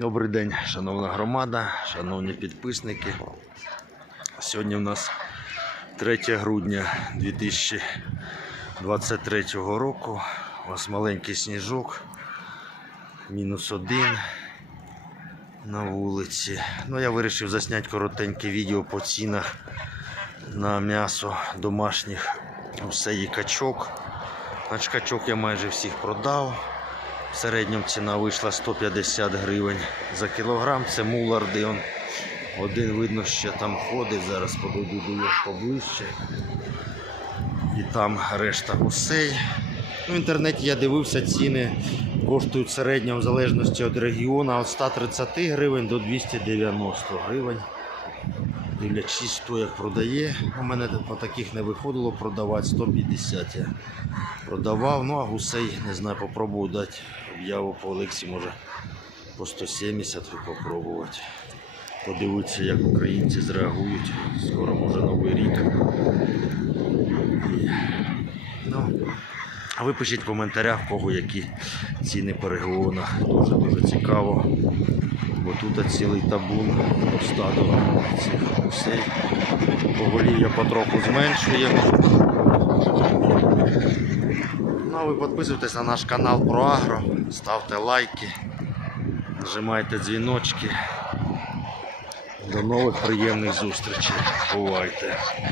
Добрий день, шановна громада, шановні підписники. Сьогодні у нас 3 грудня 2023 року. У нас маленький сніжок, мінус один на вулиці. Ну, я вирішив засняти коротеньке відео по цінах на м'ясо домашніх усе і качок. Значить, качок я майже всіх продав. В середньому ціна вийшла 150 гривень за кілограм. Це муларди. Один видно, ще там ходить. Зараз подойду до нього поближче. І там решта гусей. Ну, в інтернеті я дивився, ціни коштують в в залежності від регіону від 130 гривень до 290 гривень. Дивлячись, хто як продає. У мене по таких не виходило продавати 150 я продавав. Ну а гусей, не знаю, попробую дати об'яву по Олексі, може по 170 попробувати. Подивитися, як українці зреагують. Скоро може новий рік. Ну, а ви в коментарях, в кого які ціни по регіонах. Дуже дуже цікаво. Бо тут цілий табун стадо цих гусей. Поголів'я потроху зменшує. Ну, а ви підписуйтесь на наш канал про Агро, ставте лайки, нажимайте дзвіночки. До нових приємних зустрічей. Бувайте!